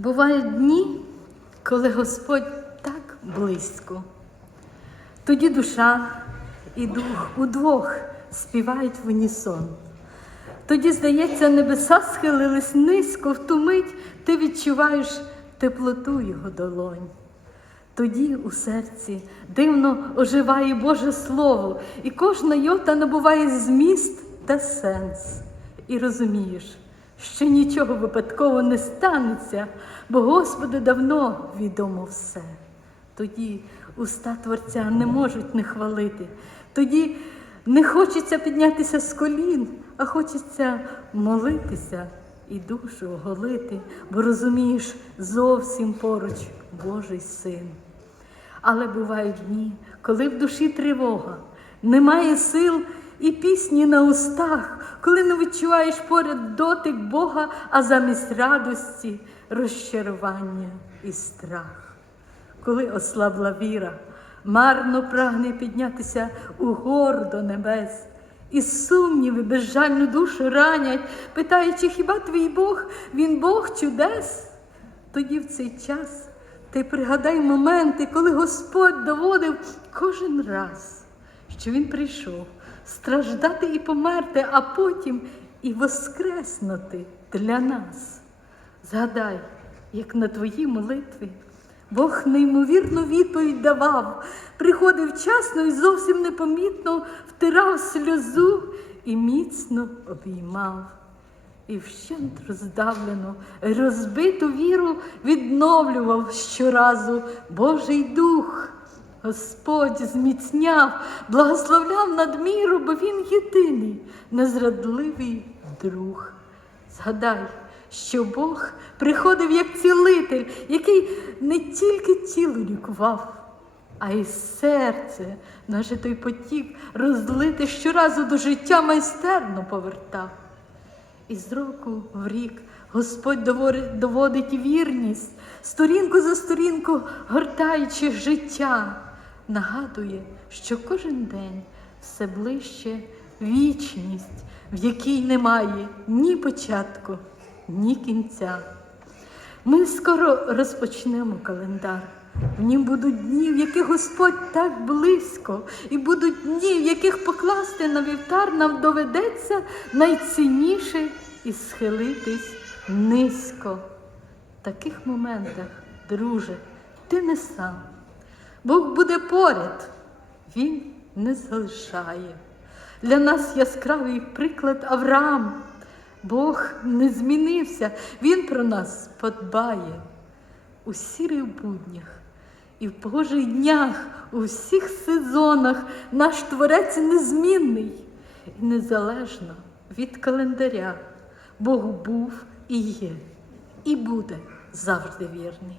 Бувають дні, коли Господь так близько. Тоді душа і дух удвох співають в унісон. Тоді, здається, небеса схилились низько, в ту мить ти відчуваєш теплоту його долонь. Тоді у серці дивно оживає Боже Слово, і кожна йота набуває зміст та сенс. І розумієш, що нічого випадково не станеться, бо Господу давно відомо все. Тоді уста Творця не можуть не хвалити. Тоді не хочеться піднятися з колін, а хочеться молитися і душу оголити, бо розумієш, зовсім поруч Божий син. Але бувають дні, коли в душі тривога, немає сил і пісні на устах, коли не відчуваєш поряд дотик Бога, а замість радості розчарування і страх. Коли ослабла віра, марно прагне піднятися угору до небес, і сумніви безжальну душу ранять, питаючи, хіба твій Бог, він Бог чудес? Тоді в цей час ти пригадай моменти, коли Господь доводив кожен раз, що Він прийшов страждати і померти, а потім і воскреснути для нас. Згадай, як на твої молитви Бог неймовірну відповідь давав, приходив вчасно і зовсім непомітно втирав сльозу і міцно обіймав. І вщент роздавлену, розбиту віру відновлював щоразу Божий Дух. Господь зміцняв, благословляв надміру, бо Він єдиний, незрадливий друг. Згадай, що Бог приходив як цілитель, який не тільки тіло лікував, а й серце, наше той потік розлите щоразу до життя майстерно повертав. І з року в рік Господь доводить вірність, сторінку за сторінку гортаючи життя, нагадує, що кожен день все ближче вічність, в якій немає ні початку, ні кінця. Ми скоро розпочнемо календар. В нім будуть дні, в яких Господь так близько, і будуть дні, в яких покласти на вівтар нам доведеться найцінніше і схилитись низько. В таких моментах, друже, ти не сам. Бог буде поряд, Він не залишає. Для нас яскравий приклад Авраам. Бог не змінився, Він про нас подбає у сірих буднях і в погожих днях, у всіх сезонах наш творець незмінний і незалежно від календаря. Бог був і є, і буде завжди вірний.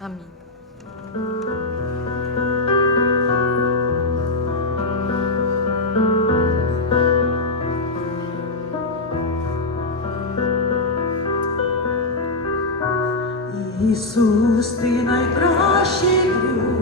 Амінь. Ісус, ти найкращий друг,